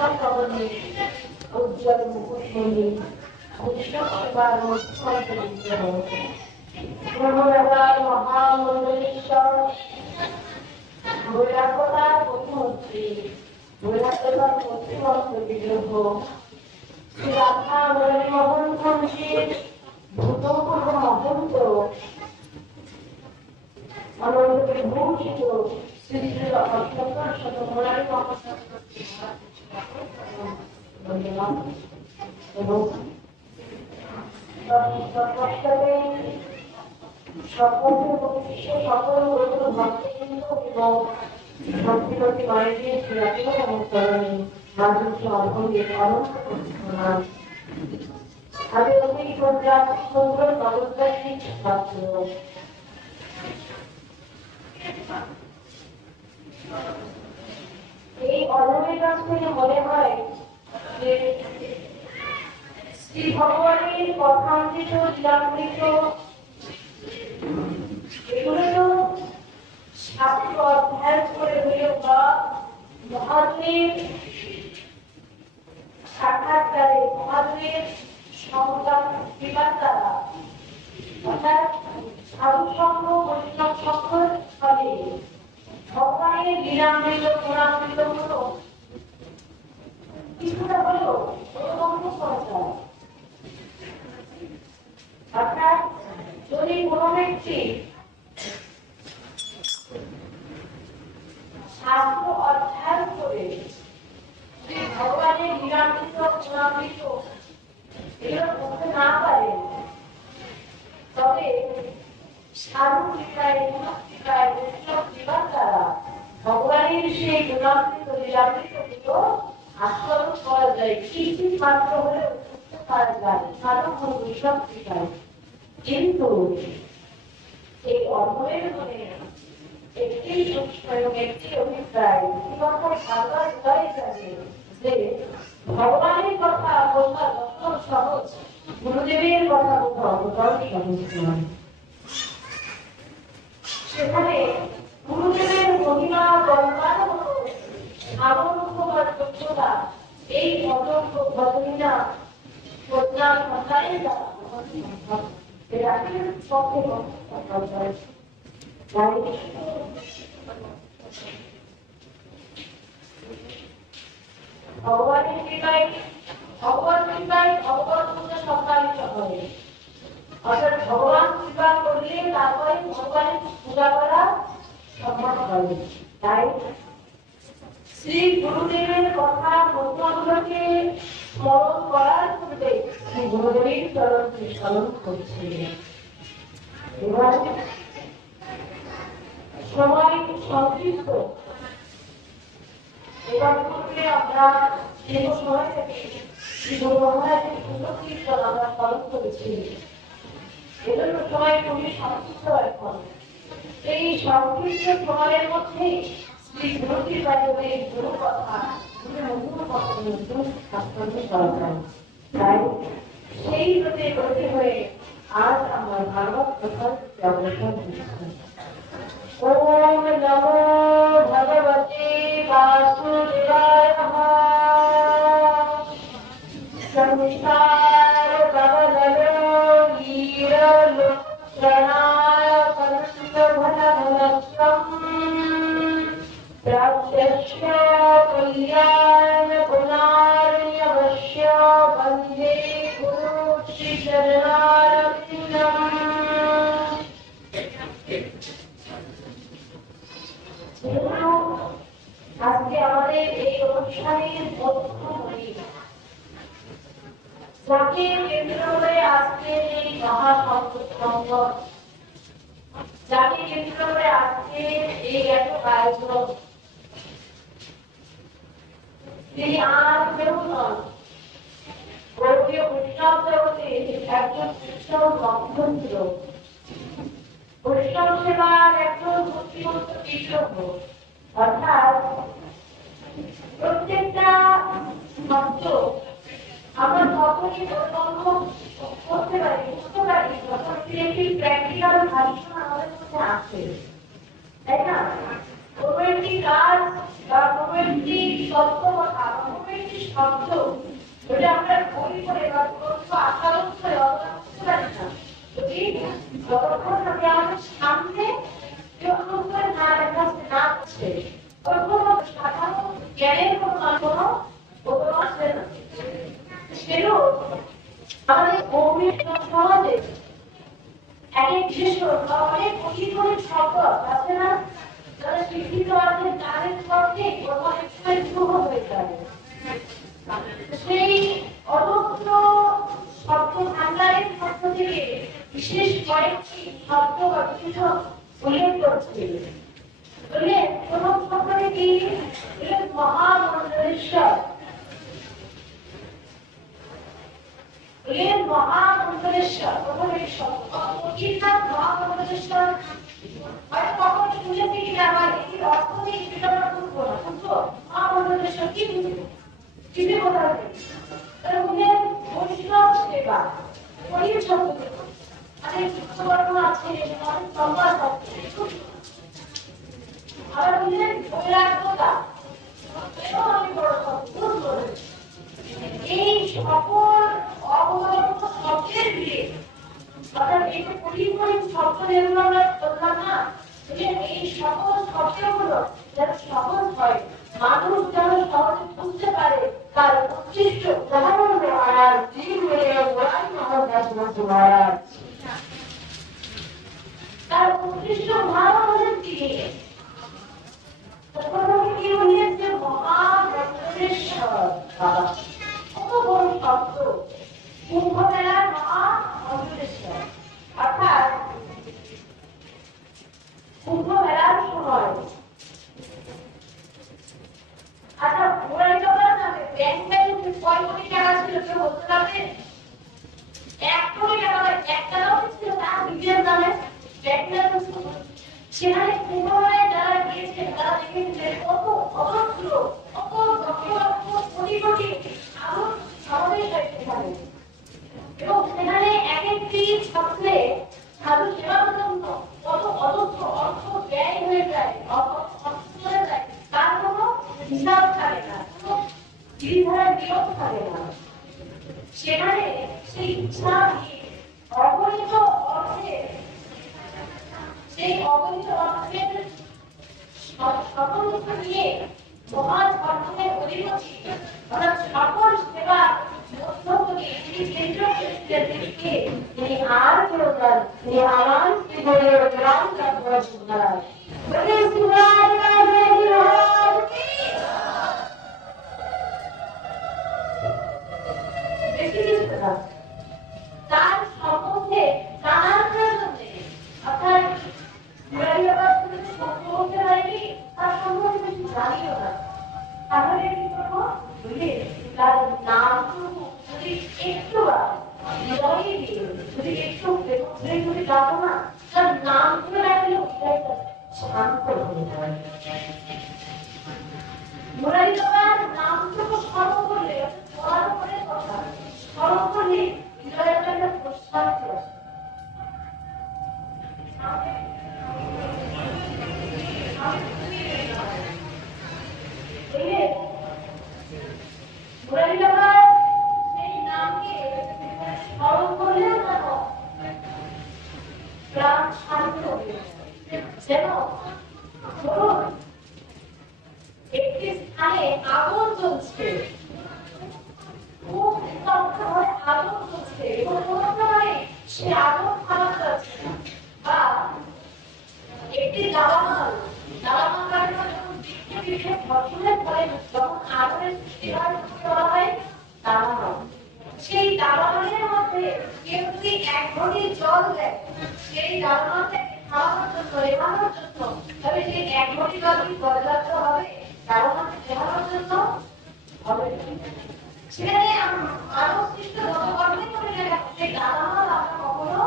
বৈষ্ণব ভবনে উজ্জ্বল মুকুটমণি বৈষ্ণব সেবার মধ্যমন্ত্র ব্রহ্মব্যাপার মহামন্ডলেশ্বর বৈরাগ্যতার প্রতিমন্ত্রী বৈরাগ্যতার প্রতিমন্ত্র বিগ্রহ শ্রী রাধা মুরলীমোহন স্বামীজির ভূতপূর্ব মহন্ত আনন্দ বিভূষিত শ্রী শ্রী অষ্টাদশ শতমুরারি এবং সকল সকল ভক্তবৃন্দ এবং ভক্তিপতি মায়েদের শ্রীরাধী রাজস্ব অর্ঘ্যের অনন্ত প্রতিষ্ঠান আগে অতি সুন্দর নবদ্বীপ ছাত্র এই অর্ণবের কাছ থেকে মনে হয় যে শ্রী ভগবানের কথামৃত লীলামৃত এগুলো তো শাস্ত্র অধ্যয়ন করে হলেও বা মহাদেবের সাক্ষাৎকারে মহাদেবের সংগ্রাম বিবাদ দ্বারা অর্থাৎ সাধু সঙ্গ বৈষ্ণব সঙ্গের ফলে ভগবানের লীলামৃত গুণামৃত গুলো কিছুটা হলেও অনুভব করা যায়। অর্থাৎ যদি কোনো ব্যক্তি শাস্ত্র অধ্যয়ন করে ভগবানের লীলামৃত গুণামৃত এগুলো করতে না পারে তবে সাধু কৃপায় কৃপায় বৈষ্ণব কৃপার দ্বারা ভগবানের সেই গুণামৃত লীলামৃত গুলো আস্বাদন করা যায়, কিঞ্চিৎ মাত্র হলে উঠতে পারা যায় সাধু বৈষ্ণব কৃপায়। কিন্তু এই অর্ঘ্যের মনে একটি স্বয়ং একটি অভিপ্রায় বারবার জানে যে ভগবানের কথা বোঝা যত সহজ গুরুদেবের কথা বোঝা অতটাও সহজ নয়। সেখানে গুরুদেবের মহিমা বলবার মতো সামর্থ্য যোগ্যতা এই ভজনীনা প্রজ্ঞান ভাষায় দ্বারা পক্ষে ভগবানের কৃপায় ভগবান পূজা সম্পাদিত হয়। অর্থাৎ ভগবান কৃপা করলে তারপরে ভগবানের পূজা করা সম্ভব হয়। তাই শ্রী গুরুদেবের কথা মন্ত্রগুলোকে স্মরণ করার পূর্বে শ্রী গুরুদেবের চরণকে স্মরণ করছে। এবার সময় সংক্ষিপ্ত, এবার পূর্বে আমরা দীর্ঘ সময় থেকে শ্রী গুরু মহারাজের সুন্দর কীর্তন আমরা স্মরণ করেছি। এজন্য সময় খুবই সংক্ষিপ্ত। এখন এই সংক্ষিপ্ত সময়ের মধ্যে শ্রী গুরুজির বাইরে গুরু কথা গুরু কথা করা যায়। তাই সেই প্রতি গতি হয়ে আজ আমার ভাগবত কথার অবসর দিচ্ছি। ওম নমো ভগবতে বাসুদেবায় সংসার কবলো গীরলো প্রণায় কলন্ত ঘনঘনত্বম প্রাপ্তস্য কল্যাণ গুণার্ণবস্য বন্দে গুরু শ্রী চরণারবিন্দম। আজকে আমাদের এই অনুষ্ঠানের মধ্যমণি যাকে কেন্দ্র করে আজকে এই মহাসংঘ, যাকে কেন্দ্র করে আজকে এই এত আয়োজন, তিনি আর কেউ নন, গৌরীয় বৈষ্ণব জগতে একজন বৈষ্ণব নক্ষত্র, বৈষ্ণব সেবার একজন বুদ্ধিমন্ত বিগ্রহ। অর্থাৎ প্রত্যেকটা ভক্ত আমরা তখনই অনুভব করতে পারি, বুঝতে পারি যখন একটি প্র্যাকটিক্যাল ভাষণ আমাদের মধ্যে আসে, তাই না? কোনো একটি কাজ বা কোনো একটি সত্য কথা বা কোনো একটি শব্দ যদি আমরা বই করে বা গ্রন্থ আস্বাদন করে অবদান করতে পারি না, যদি যতক্ষণ আমি আমাদের সামনে কেউ করে না দেখাচ্ছে না আসছে কোনো সাধারণ জ্ঞানের কোনো আসে না। সেও আমাদের গভীর সমাজে এক বিশেষ অনেক কঠিন শব্দ আছে না, যারা শিক্ষিত আছে তাদের পক্ষে কোথাও একটু শুভ হয়ে যাবে। সেই অজস্র শব্দ ভান্ডারের মধ্য থেকে বিশেষ কয়েকটি শব্দ বা কিছু উল্লেখ করছে। প্রথম শব্দটি কি? মহামন্ডলেশ্বর। মহামন্ডলেশ্বর প্রথম এই শব্দ কঠিন না? মহামন্ডলেশ্বর হয়তো কখনো শুনেছি কিনা বা এটির অর্থ কি সেটা আমরা বুঝবো না, বুঝবো মহামন্ডলেশ্বর কি বুঝবো চিঠি কোথাও নেই। তার মধ্যে বৈষ্ণব সেবা কঠিন শব্দ অনেক যুক্তবর্ণ আছে, অনেক লম্বা শব্দ। আবার বললেন বৈরাগ্যতা, এটাও অনেক বড় শব্দ। এই সকল অবগত শব্দের ভিড়ে অর্থাৎ এই যে কঠিন শব্দ যেগুলো আমরা বললাম না, এই সকল শব্দগুলো যেন সহজ হয়, মানুষ যেন সহজে বুঝতে পারে, তার উৎকৃষ্ট উদাহরণ মহারাজ তার উৎকৃষ্ট উদাহরণ হলেন তিনি। কি বললেন যে মহামন্ডলেশ্বর, কত বড় শব্দ, কুম্ভ মেলার মহামন্ডলেশ্বর। অর্থাৎ কুম্ভ মেলার সময় আচ্ছা ঘোরাই যাবার নামে ব্যাংক ব্যালেন্স কয় কোটি টাকা ছিল কেউ বলতে পারবে? 1 কোটি টাকা, 1 টাকাও ছিল তার নিজের নামে ব্যাংক ব্যালেন্স। সেখানে কুম্ভ মেলায় যারা গিয়েছে তারা দেখেছে কত অজস্র কত লক্ষ লক্ষ কোটি কোটি আলোর সমাবেশ হয় সেখানে, এবং সেখানে এক একটি ছাত্রে সাধু সেবার জন্য কত অজস্র অর্থ ব্যয় হয়ে যায়, অর্থ চলে যায়, তার কোনো হিসাব থাকে না, কোনো বিধিধারার নিয়ম থাকে না। সেখানে সেই ইচ্ছা অগণিত অর্থের সেই অগণিত অর্থের সকল নিয়ে মহান অর্থের অধিপতি অর্থাৎ সকল সেবা মধ্যপতি তিনি কেন্দ্র করেছিলেন তিনি আর কেউ নন, তিনি আমার জীবনের গ্রাম সুন্দর। বেশি কিছু না, তার সম্বন্ধে জানার প্রয়োজন নেই। অর্থাৎ সম্পর্কে হয়নি, তার সম্বন্ধে বেশি জানিও না। তাহলে কি করবো? তার নামটুকু যদি একটু হৃদয়ে দিয়ে যদি একটু যদি যাবো না, তার নামগুলো রাখলে শান্ত হয়ে যায়। মুরারি বাবার নামটুকু স্মরণ করলে পড়ার পরে কথা স্মরণ করলে হৃদয়ের একটা প্রশান্তি আসে। মুরারি বাবার সেই নামকে স্মরণ করলেও যেন প্রাণ শান্ত হয়ে যেন ধরুন একটি স্থানে আগুন জ্বলছে, খুব আগুন জ্বলছে এবং কোনো সময় সে আগুন খারাপ যাচ্ছে না, বা একটি দাবানল যখন বিক্ষে ঘটনার পরে যখন আগুনের সৃষ্টি হয় বলা হয় দাবানল। সেই দাবানলের মধ্যে কেউ যদি 1 ঘটি জল দেয় সেই দাবানলটাকে খাওয়ানোর জন্য রেহানোর জন্য, তবে সেই 1 ঘটি জল কি পর্যাপ্ত হবে দাবানলকে রেহানোর জন্য? হবে। সেখানে মানব সৃষ্ট যত কর্মই করে না সেই দাবানল আমরা কখনো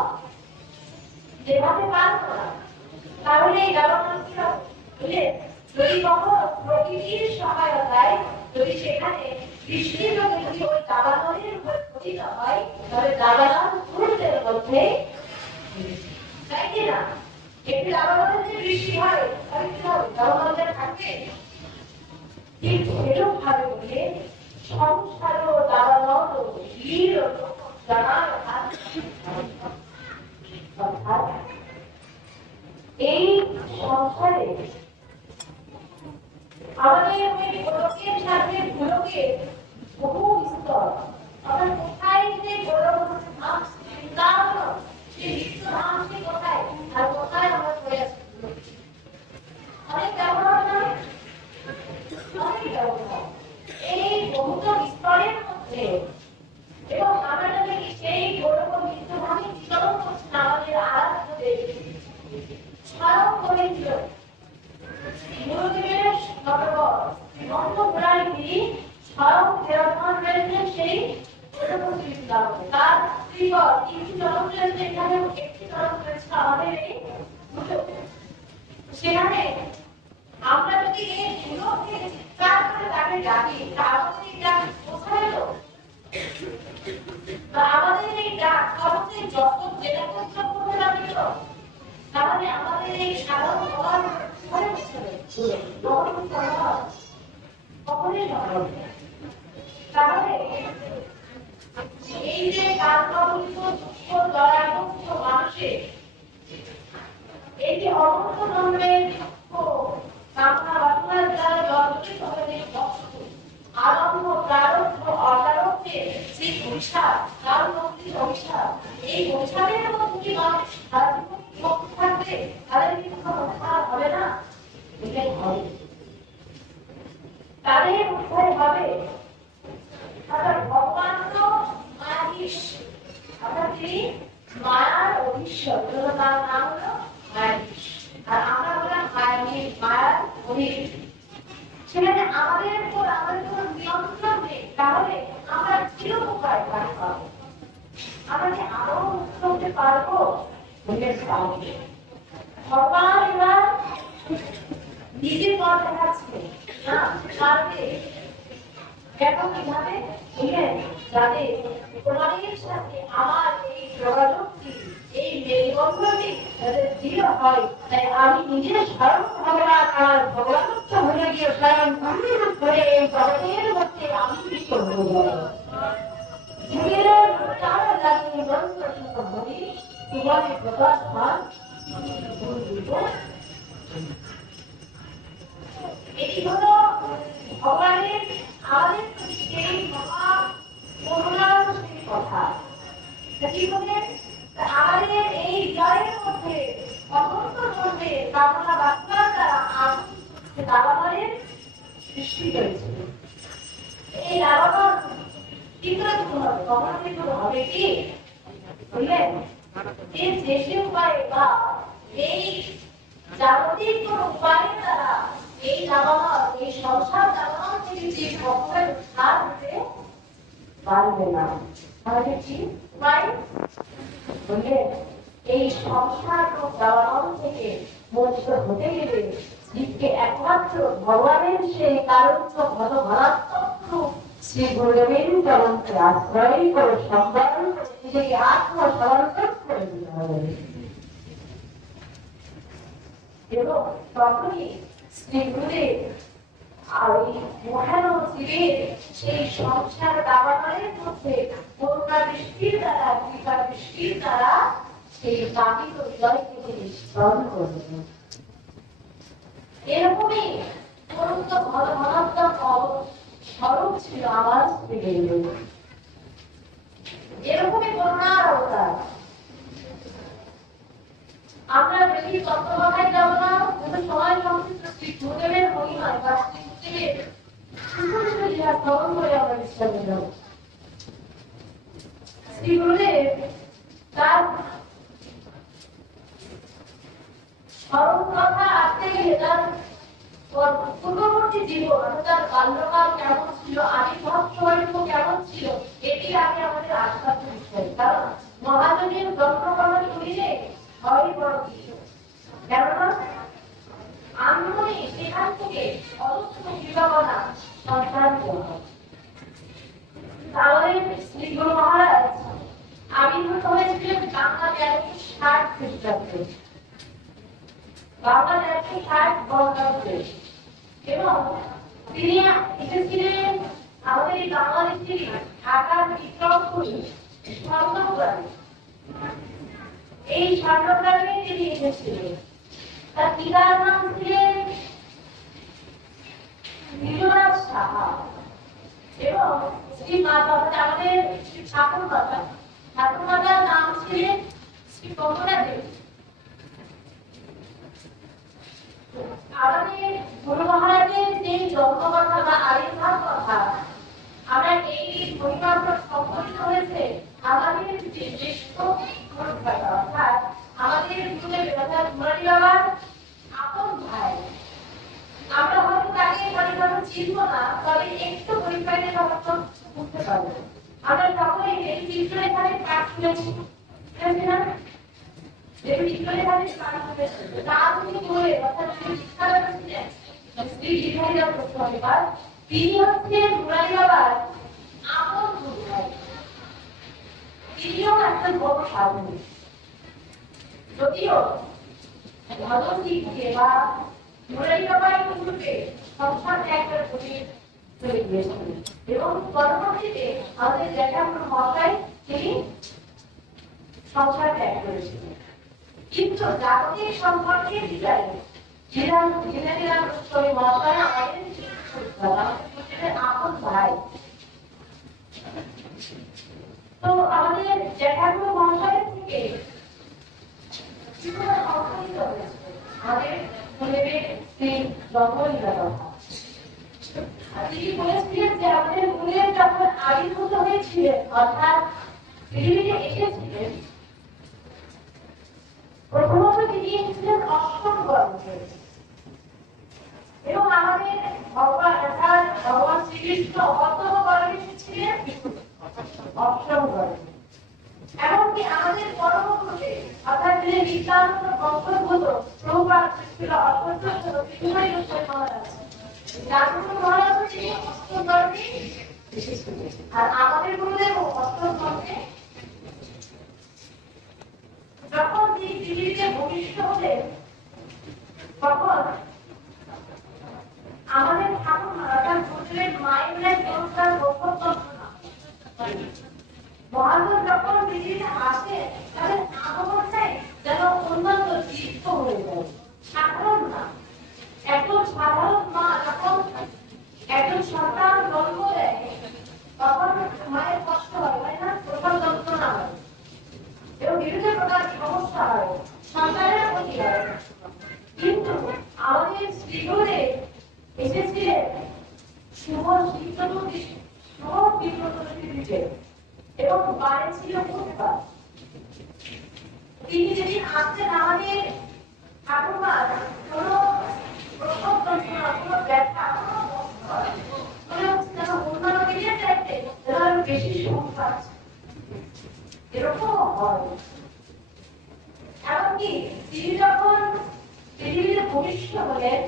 যেভাবে পারবো না। তাহলে এই দাবানলকে বলে যদি কখনো প্রকৃতির সহায়তায় যদি সেখানে বৃষ্টির জন্য যদি ওই দাবানলের উপর পতিত হয়, তাহলে দাবানল পুরুষদের মধ্যে, তাই কি না? একটি দাবানলের যে বৃষ্টি হয় তাহলে কি হবে? দাবানলটা থাকবে। ঠিক সেরকম ভাবে বলে সংসার দাবানল বীর জানার অর্থাৎ এই সংসারে আমাদের ওই গোলকের সাথে গোলকের বহু স্তর, আমরা কোথায় যে গোলক ধাম বৃন্দাবন, সেই বিশ্বধামটি কোথায় আর কোথায় আমরা পড়ে আছি, অনেক ব্যবহার না, অনেক ব্যবহার এই বহুত স্তরের মধ্যে। এবং আমরা যদি সেই গোলক বিশ্বধামে বিচরণ করছি না, আমাদের আরাধ্য দেবী স্মরণ করেছিল গুরুদেবের নটবর শ্রীমন্ত মুরারি স্বয়ং ফেরতমান হয়েছিলেন সেই তার স্ত্রীবর তিনটি চরণ রয়েছে, এখানে একটি চরণ রয়েছে আমাদের এই সেখানে আমরা যদি এই গুলোকে চিৎকার করে তাকে ডাকি, আমাদের এই ডাক কোথায় এলো, বা আমাদের এই ডাক আমাদের যত জেলা পরিচয় করতে লাগলো, তাহলে আমাদের এই সাধারণ হওয়ার তাহলে এই যে কার্যকরিত দুঃখ দয়ামুক্ত মানুষের এই যে অনন্ত জন্মের দুঃখ কামনা বাসনার দ্বারা জর্জরিত হয়ে আরম্ভ প্রারব্ধ অপ্রারব্ধের সেই অভিশাপ, কারণ অভিশাপ, এই অভিশাপের মধ্যে কি মানুষ মুক্ত থাকবে, তাদের কি কোনো উদ্ধার হবে না? এটাই হবে, তাদের উদ্ধার হবে। অর্থাৎ ভগবান তো মায়াধীশ, অর্থাৎ তিনি মায়ার অধীশ্বর, তার নাম হলো মায়াধীশ, আর আমরা বললাম মায়ার অধীশ। সেখানে আমাদের উপর আমাদের কোনো নিয়ন্ত্রণ নেই, তাহলে আমরা কিরকম উপায় পাবো? আমরা কি আরো মুক্ত হতে পারবো? ভগবান এবার নিজের পথ দেখাচ্ছে না, পারবে কেন, কিভাবে বললেন, যাতে তোমাদের সাথে আমার এই যোগাযোগটি, এই মেলবন্ধনটি যাতে দৃঢ় হয়, তাই আমি নিজের স্বয়ং ভগবান আমার ভগবানত্ব হয়ে গিয়ে স্বয়ং ধরে এই জগতের মধ্যে আমি কি করবো যুগের তারা লাগিয়ে মন্ত্র বলি তোমার প্রকাশ মান এটি হলো ভগবানের আমাদের সেই মহা করুণার কথা। কি বলেন, আমাদের এই জয়ের মধ্যে অনন্ত জন্মে কামনা বাসনার দ্বারা দাবানলের সৃষ্টি হয়েছিল। এই দাবানল কি করে দূর হবে, কখন দূর হবে কি বুঝলেন, এই দেশীয় উপায়ে বা এই জাগতিক কোন উপায়ের দ্বারা এই দাবানল, এই সংসার দাবানল থেকে যে ভক্তের উদ্ধার হতে পারবে না। তাহলে কি উপায় বললে, এই সংসার দাবানল থেকে মুক্ত হতে গেলে জীবকে একমাত্র ভগবানের সেই কারণত্ব ঘনাত্মক রূপ শ্রী গুরুদেবের চরণকে আশ্রয় করে সম্মান নিজেকে আত্মসমর্পণ করে দিতে হবে। এবং তখনই শ্রী গুরুদেব আর ওই মহান জীবের সেই সংসার দাবানলের মধ্যে করুণা বৃষ্টির দ্বারা, কৃপা বৃষ্টির দ্বারা সেই পাপিত হৃদয়কে তিনি স্মরণ করবেন। এরকমই অনন্ত ঘনাত্মক স্বরূপ ছিল আমার শ্রীদেব, এরকমই করুণার অবতার। আমরা বেশি তত্ত্বকথায় যাব না, কিন্তু সময় সংক্ষিপ্ত শ্রী গুরুদেবের মহিমায় বা শ্রী গুরুদেবের সুন্দর ইতিহাস স্মরণ করে আমরা বিশ্বাসে যাব। শ্রী গুরুদেব তার স্মরণ কথা আসতে গেলে তার পূর্ববর্তী জীবন, তার বাল্যকাল কেমন ছিল, আবির্ভাব চরিত্র কেমন ছিল, এটি আগে আমাদের আস্বাদ বিষয়। কারণ মহাজনের জন্মকর্ম শুনিলে হয় বড় কিছু, কেননা আন্দোলনে সেখান থেকে অজস্র বিভাবনা সন্ধান করবে। আমাদের শ্রী গুরু মহারাজ আবির্ভূত হয়েছিলেন বাংলা 1360 খ্রিস্টাব্দে, বাংলা 1360 বঙ্গাব্দে, এবং তিনি এসেছিলেন আমাদের এই বাংলা স্ত্রী ঢাকার বিক্রমপুরী স্বর্ণগ্রামে, এই স্বর্ণগ্রামে তিনি এসেছিলেন। তার পিতার নাম ছিলেন নীলরাজ সাহা এবং শ্রী মাতা আমাদের ঠাকুরমাতার নাম ছিলেন শ্রী কমলা দেবী। আমাদের গুরু মহারাজের যে জন্ম কথা বা আবির্ভাব কথা আমরা এই পরিবার সংকলিত হয়েছে আমাদের যে জ্যেষ্ঠ অর্থাৎ আমাদের গুরুদেব অর্থাৎ মুরারি বাবার আপন ভাই। আমরা হয়তো তাকে পরিবার চিনব না, তবে একটু পরিবারের কথা বুঝতে পারবো। আমরা সকলেই এই চিত্ররেখারে পাঠ শুনেছি না, যে চিত্ররেখারে পাঠ শুনেছি তা তিনি বলে অর্থাৎ শিক্ষাদাতা ছিলেন শ্রী বিহারীলাল পরিবার। তিনি হচ্ছেন মুরারি বাবার আপন ভাই। তিনিও একজন বড় সাধু, যদিও ভজন দিকে বা মুরারি বাবার পূর্বে সংসার ত্যাগ করে চলে গিয়েছিলেন এবং পরবর্তীতে আমাদের জ্যাঠামশাই মহাশয় তিনি সংসার ত্যাগ করেছিলেন। কিন্তু জাগতিক সম্পর্কে বিচারে মহাশয় আমাদের আপন ভাই। তো আমাদের জ্যাঠামশাই মহাশয়ের থেকে আমাদের তিনি বলেছিলেন যে আমাদের গুরুদেব যখন আবির্ভূত হয়েছিলেন অর্থাৎ পৃথিবীতে এসেছিলেন, প্রথমত তিনি এসেছিলেন অষ্টম গর্ভে এবং আমাদের ভগবান অর্থাৎ ভগবান শ্রীকৃষ্ণ অষ্টম গর্ভে এসেছিলেন অষ্টম গর্ভে। এমনকি আমাদের পরম গুরুদেব অর্থাৎ যিনি বিদ্যানন্দ বংশোদ্ভূত প্রভুপাদ ছিল অশ্বত্থ বিহারী মহারাজ, রামচন্দ্র মহারাজ তিনি অষ্টম গর্ভে এসেছিলেন আর আমাদের গুরুদেব অষ্টম গর্ভে। যখন তিনি পৃথিবীতে ভূমিষ্ঠ হলেন তখন আমাদের ঠাকুর অর্থাৎ গুরুদেবের মায়ের নাম সংস্কার মহাজন যখন পৃথিবীতে আসে তাদের আগমনটাই যেন অন্যান্য তীর্থ হয়ে যায়, সাধারণ না। একজন সাধারণ মা যখন একজন সন্তান জন্ম দেয় তখন মায়ের কষ্ট হয়, তাই না? প্রসব যন্ত্রণা হয় এবং বিভিন্ন প্রকার সমস্যা হয়, সন্তানের ক্ষতি হয়। কিন্তু আমাদের শ্রীগুরুদেব এসেছিলেন শুভ শ্রী চতুর্দশীতে এবং বারে ছিল বুধবার। তিনি যেদিন আসছেন আমাদের ঠাকুরমার কোনো প্রসব যন্ত্রণা, কোনো ব্যথা, কোনো অন্যান্য দিনের চাইতে যেন বেশি সমস্যা আছে, এরকম হয়। এমনকি তিনি যখন পৃথিবীতে ভূমিষ্ঠ হলেন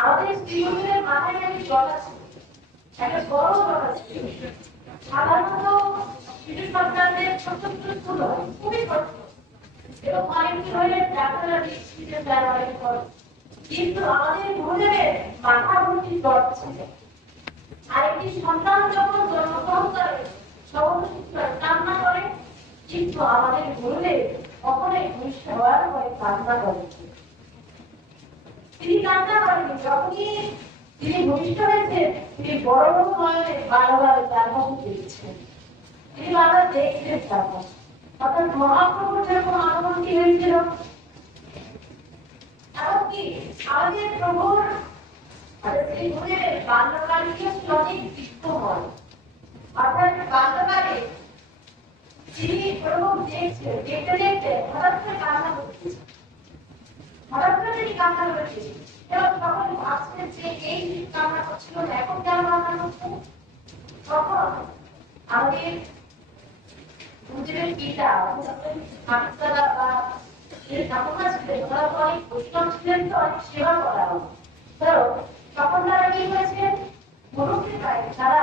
আমাদের শ্রীগুরুদেবের মাথায় একটি জটা ছিল, একটা বড় জটা ছিল। সাধারণত শিশু সন্তানদের ছোট ছোট চুল হয়, খুবই ছোট এবং অনেক হলে ডাক্তাররা দিচ্ছিলেন যারা অনেক বড়। কিন্তু আমাদের গুরুদেবের মাথা ভর্তি জ্বর ছিল। আর একটি সন্তান যখন জন্মগ্রহণ করে কান্না করে, কিন্তু আমাদের গুরুদেব কখনোই ভূমিষ্ঠ হওয়ার পরে কান্না করেন। তিনি কান্না করেনি, যখনই তিনি ভূমিষ্ঠ হয়েছেন তিনি বড় বড় নয়নে বারবার জাগরণ দিয়েছেন, তিনি বারবার দেখছেন জাগরণ। অর্থাৎ মহাপ্রভুর যেরকম আগমনটি হয়েছিল, এমনকি আমাদের প্রভুর শ্রী গুরুদেবের বাল্যকাল ছিল অনেক দীর্ঘময়। অর্থাৎ বাল্যকালে তিনি প্রভু দেখছেন, দেখতে দেখতে হঠাৎ করে কান্না করতেছেন, হঠাৎ করে তিনি কান্না করেছেন এবং তখন ভাবছেন যে এই কান্না করছিল এখন কেন কান্না করছেন। তখন আমাদের গুরুদেবের পিতা ঠাকুরদাদা বা ঠাকুরমা ছিলেন, ওনারা তো অনেক বৈষ্ণব ছিলেন, তো অনেক সেবা করা হতো। তখন তারা কি করেছেন, গুরু কৃপায় তারা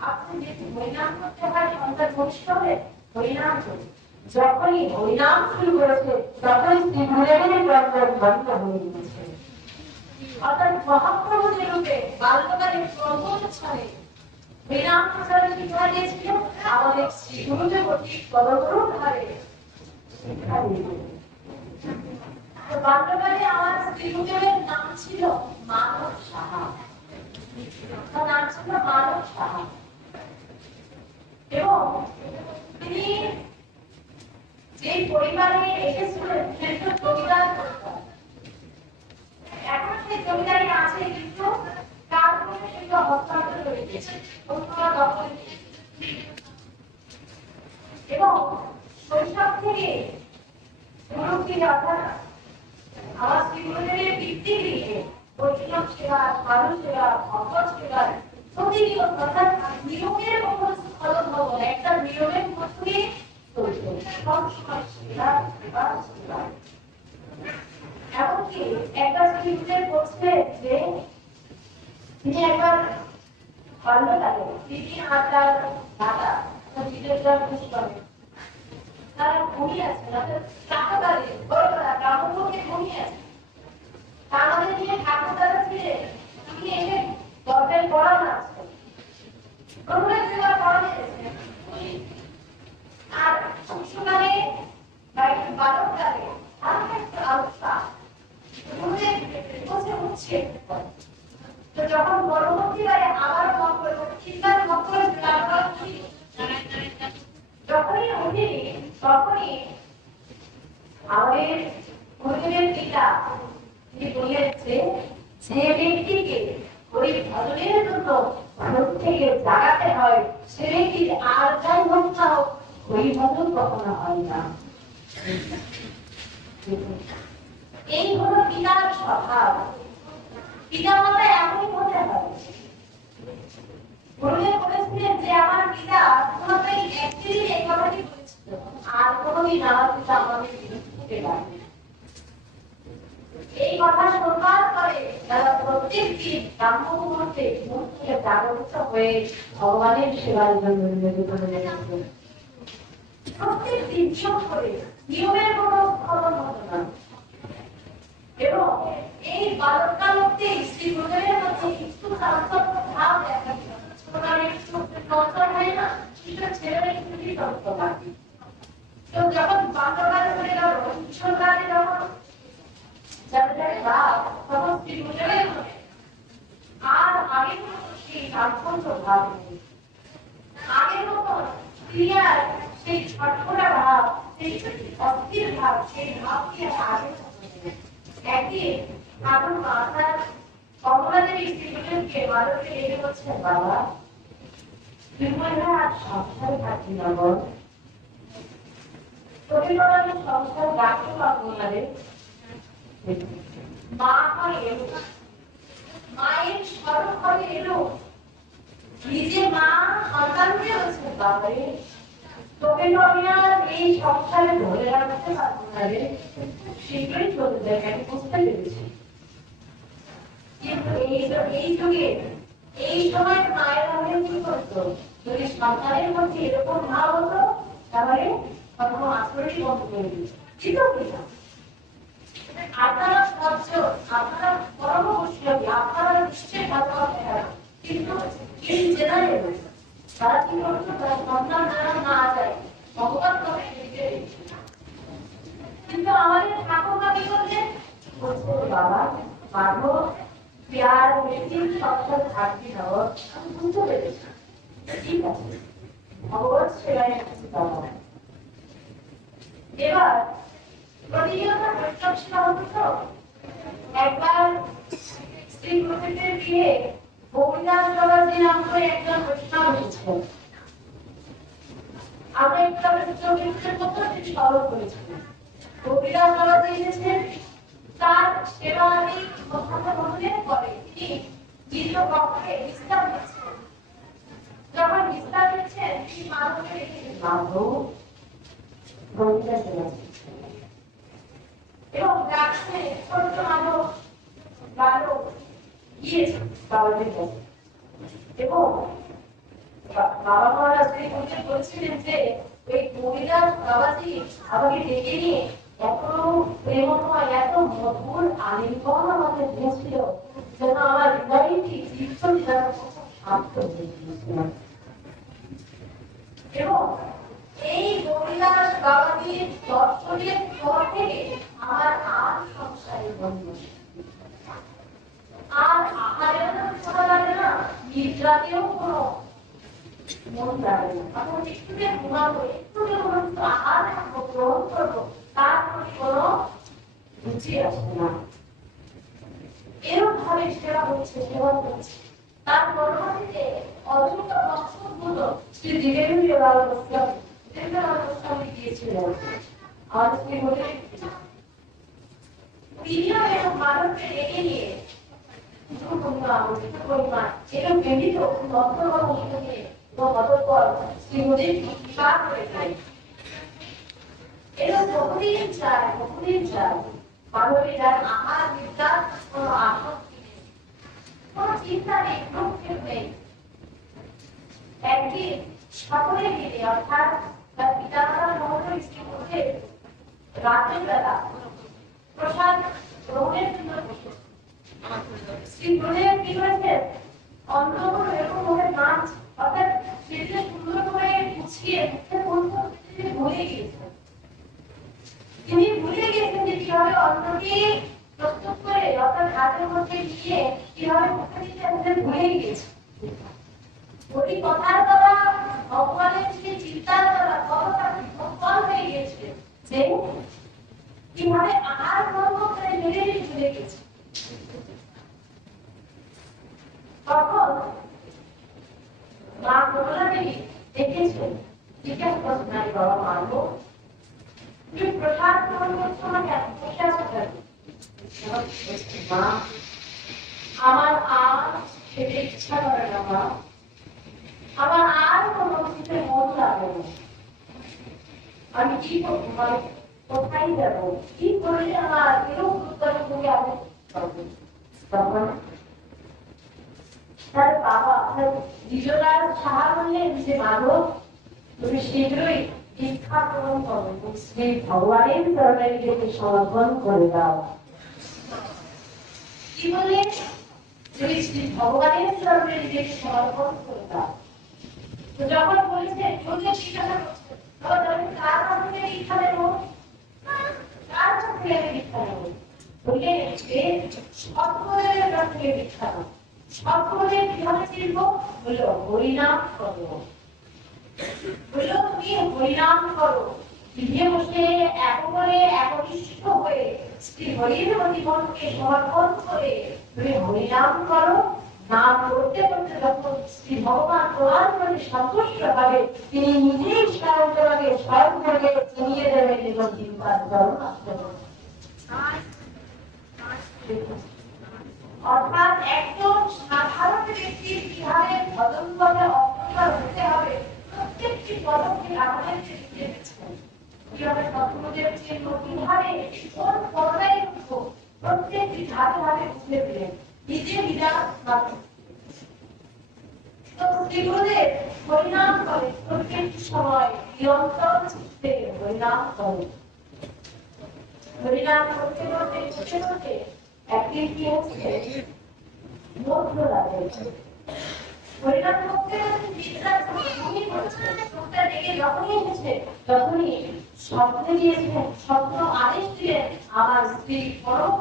ভাবছেন যে হরিনাম করতে হয় সন্তান ভূমিষ্ঠ হলে হরিনাম করি। যখনই হরিনাম শুরু করেছে তখনই শ্রী গুরুদেবের প্রাণ বন্ধ হয়ে গিয়েছে। অর্থাৎ মহাপ্রভু যে রূপে বাল্যকালে প্রবোধ ছাড়ে বিরাম প্রচারে শিক্ষা দিয়েছিল আমাদের শ্রী গুরুদেব কতগুলো ভাবে শিক্ষা দিয়েছিল। বাল্যকালে আমার শ্রী গুরুদেবের নাম ছিল মানব সাহা, তার নাম ছিল মানব সাহা এবং তিনি যে পরিবারে এসেছিলেন সেটা জমিদার পরিবার। এখন সেই জমিদারি আছে কিন্তু তার মধ্যে সেটা হস্তান্তর করে দিয়েছে এবং শৈশব থেকে গুরুকে অর্থাৎ আমার শ্রী গুরুদেবের বৃত্তি দিয়ে বৈষ্ণব সেবা, সাধু সেবা, ভগবত সেবা প্রতিনিয়ত অর্থাৎ নিয়মের মতো ফলন হবো একটা নিয়মের মধ্যে চলছে সবসময় সেবা সেবা সেবা। এমনকি একটা শ্রী গুরুদেব বলছিলেন যে তিনি একবার বাল্যকালে তিনি আর তার দাদা বিদেশরা খুশি করেন তারা ঘুমিয়ে আছে ঠাকুরদারে বড়রা ব্রাহ্মণকে ঘুমিয়ে আছে আমাদের দিকে ঠাকুরদারা ছিলেন তিনি এসে দরজায় পড়া আছে প্রভুরা সেবার পড়া দিয়েছে আর শিশুকালে বালককালে আমার একটা আলোচনা বসে উঠছে তো যখন পরবর্তী বারে আবার মত করে তিনবার মত করে যখনই উঠি তখনই আমাদের গুরুদেবের পিতা তিনি বললেন যে ব্যক্তিকে ওই ভজনের জন্য ঘর থেকে জাগাতে হয় সে ব্যক্তির আর যাই হোক না হোক ওই ভজন কখনো হয় না। এই হলো পিতার স্বভাব, পিতা মাতা এমনই হতে হয়। গুরুদেব বলেছিলেন যে আমার পিতা শুধুমাত্র একদিন এই কথাটি বলেছিল আর কোনোদিন আমার পিতা আমাদের বিরুদ্ধে লাগবে। এই কথা শোনবার পরে তারা প্রত্যেক দিন ব্রাহ্ম মুহূর্তে ঘুম থেকে জাগরিত হয়ে ভগবানের সেবার জন্য নিয়োজিত হয়ে যেত। প্রত্যেক দিন সব করে নিয়মের কোনো ফলন হতো না এবং এই বালককাল অবধি শ্রী গুরুদেবের মধ্যে কিছু সাংসদ ভাব দেখা দিল। যখন বাল্যকাল হয়ে গেল কিশোরকালে যখন তখন শ্রী গুরুদেবের আর আগের মতো সেই কার্যক্রম ভাব নেই। আগের মতো ক্রিয়ার সেই ছটফটা ভাব, সেই অস্থির ভাব, সেই ভাব দিয়ে আগের একদিন ঠাকুর মাথার কমলা দেবী শ্রী গুরুদেবকে বালককে ডেকে বলছেন, বাবা আর সংসার থাকি না বল প্রতিদিন সংসার রাখতে পারবো না রে। মা হয় এলো, মায়ের স্মরণ করে এলো, নিজে মা সন্তানকে বলছে বাবারে তোকে তো আমি আর এই সংসারে ধরে রাখতে পারবো না রে, শীঘ্রই চলে যায়। আমি বুঝতে পেরেছি কিন্তু এই যুগে এই সময় মায়ের মধ্যে কি করতো, যদি সন্তানের মধ্যে এরকম ভাব হতো তাহলে কখনো আশ্রয় বন্ধ করে দিত, ঠিক কিনা? আপনারা সহ্য, আপনারা পরম বৈষ্ণবী, আপনারা নিশ্চয়ই ভালোবাসে কিন্তু এই জেনারেল তারা কি করতো, তারা সন্তান যারা না যায় ভগবান করে দিতে। কিন্তু আমাদের ঠাকুররা কি করলেন, বলছে বাবা পারবো প্যার বেশি সংসার থাকবি না, আমি বুঝতে পেরেছি, ঠিক আছে ভগবান সেবায় বাবা। এবার প্রতিনিয়ত বৈষ্ণব সেবা হতো তো একবার শ্রী গুরুদেবের বিয়ে গৌরীদাস বাবাজি নাম করে একজন বৈষ্ণব এসেছিলেন। আমরা একটু চব্বিশের মতো তিনি স্মরণ করেছিলেন। গৌরীদাস বাবাজি এসেছেন, তার সেবা মধ্যে করে তিনি দীর্ঘ পক্ষে বিশ্রাম নিচ্ছেন। যখন বিশ্রাম নিচ্ছেন তিনি মাধবকে রেখেছেন, মাধব গৌরীদাস সেবা এবং ডাকছে ছোট্ট মাধব বালক গিয়েছে বাবাজির কাছে এবং বাবা মহারাজ শ্রী গুরুদেব বলছিলেন যে ওই গৌরীদাস বাবাজি আমাকে ডেকে নিয়ে এত প্রেমময় এত মধুর আলিঙ্গন আমাকে দিয়েছিল যেন আমার হৃদয়টি জীবন আত্মবিশ্বাস এবং এই গৌরীদাস বাবাজির দর্শনের পর থেকে আমার আর সংসারে বন্ধ আর আহারেও ছাড়া লাগে না, নিদ্রাতেও কোনো মন লাগে না। এখন একটুকে ঘুমাবো, একটুকে আহার খাবো, গ্রহণ করবো, তার প্রতি কোনো রুচি আসবে না। এরকম ভাবে সেবা হচ্ছে, সেবা করছে। তার পরবর্তীতে অযুত বক্তব্যগুলো শ্রী দেবেন্দ্র লাল গোস্বামী দিয়েছিলেন। আর শ্রী বলে তিনিও এরকম মানুষকে ডেকে নিয়ে এরকম বিভিন্ন তত্ত্বগত অনুসারে এবং অতঃপর শ্রীমতীর বিবাহ করেছেন। এরকম বহুদিন চায় মানবীরা আহার বিদ্যার কোনো আসক্তি নেই, কোনো চিন্তা নেই, ভ্রুক্ষেপ নেই। একদিন সকলে মিলে অর্থাৎ তার পিতামাতা সহোদর স্ত্রী রাতের বেলা প্রসাদ গ্রহণের জন্য বসেছে। শ্রী গুরুদেব কি করেছেন? অন্তত এরকম ভাবে নাচ অর্থাৎ সেটা সুন্দর করে গুছিয়ে ভুলে গিয়েছেন। তিনি ভুলে গিয়েছেন যে কিভাবে অন্নটি প্রস্তুত করে অর্থাৎ হাতের মধ্যে নিয়ে কিভাবে মুখে দিতে ভুলে গিয়েছে। ওই কথার দ্বারা ভগবানের যে চিন্তার দ্বারা কতটা বিফল হয়ে গিয়েছে যে কিভাবে আহার গ্রহণ করে ভুলে গিয়েছে। তখন মা করুণা দেবী দেখেছেন, জিজ্ঞাসা করছেন, আমি বাবা মানবো তুমি প্রসাদ গ্রহণ করছো না কেন, বসে আছো কেন? মা আমার আর খেতে ইচ্ছা করে না, মা আমার আর কোনো কিছুতে মন লাগে না, আমি কি করবো, মানে কোথায় যাবো, কি করলে আমার এরকম গুরুত্ব আমি তখন তার বাবা দ্বিজদার সাহা বললেন যে মাধব তুমি শীঘ্রই দীক্ষা গ্রহণ করো, শ্রী ভগবানের চরণে নিজেকে সমর্পণ করে দাও। কি বললেন? তুমি শ্রী ভগবানের চরণে নিজেকে সমর্পণ করে দাও। তো যখন বলেছে জিজ্ঞাসা করছে কার কাছ থেকে দীক্ষা নেবো, কার কাছ থেকে আমি দীক্ষা নেবো, বললেন যে সৎগুরুদেবের কাছ থেকে দীক্ষা নেবো। সৎগুরুদেব কিভাবে চিনব? বললো হরিনাম করো, বললো তুমি হরিনাম করো, গৃহে বসে একবারে একনিষ্ঠ হয়ে শ্রী হরির জীবনকে সমর্পণ করে তুমি হরিনাম করো। নাম করতে করতে যখন শ্রী ভগবান তোমার প্রতি সন্তুষ্ট হবে, তিনি নিজেই স্বয়ং তোমাকে চিনিয়ে দেবেন এবং চিন্তার চরণ আসতে হবে। অর্থাৎ একজন সাধারণ ব্যক্তির কিভাবে ভজন করে অগ্রসর হতে হবে, প্রত্যেকটি পদক্ষেপ আমাদেরকে শিখিয়ে দিচ্ছেন। কিভাবে সৎগুরুদেব চিনব, কিভাবে কোন পর্যায়ে উঠবো, প্রত্যেকটি ধাপে ধাপে বুঝতে পেলেন নিজে বিরাট। তো শ্রীগুরুদেব হরিনাম করে প্রত্যেকটি সময় নিরন্তর চিত্তে হরিনাম করে। হরিনাম করতে করতে করতে করতে একদিন কি হচ্ছে, মধ্য লাগে হরিনাম করতে যখনই এসেছে তখনই স্বপ্নে দিয়েছিলেন, স্বপ্ন আদেশ দিলেন আমার স্ত্রী পরম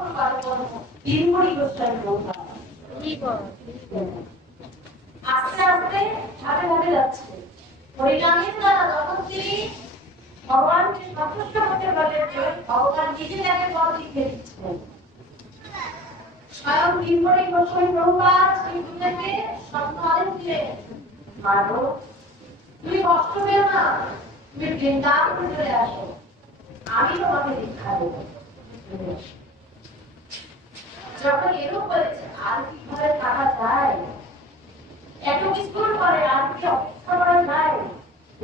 তিনমণি গোস্বামী আস্তে আস্তে ধাপে ধাপে যাচ্ছে। হরিনামের দ্বারা যখন তিনি ভগবানকে সন্তুষ্ট করতে পারলেন, ভগবান নিজে তাকে পথ লিখে দিচ্ছিলেন। স্বয়ং তিনমণি গোস্বামী প্রভুপাদ শ্রীগুরুদেবকে স্বপ্ন আদেশ দিলেন, মাধব তুমি কষ্ট পেও না, তুমি বৃন্দাবনে চলে আসো, আমি তোমাকে দীক্ষা দেব। যখন এরকম বলেছে আর কিভাবে থাকা যায়, এত বিস্কুট করে আর কি অপেক্ষা করা যায়,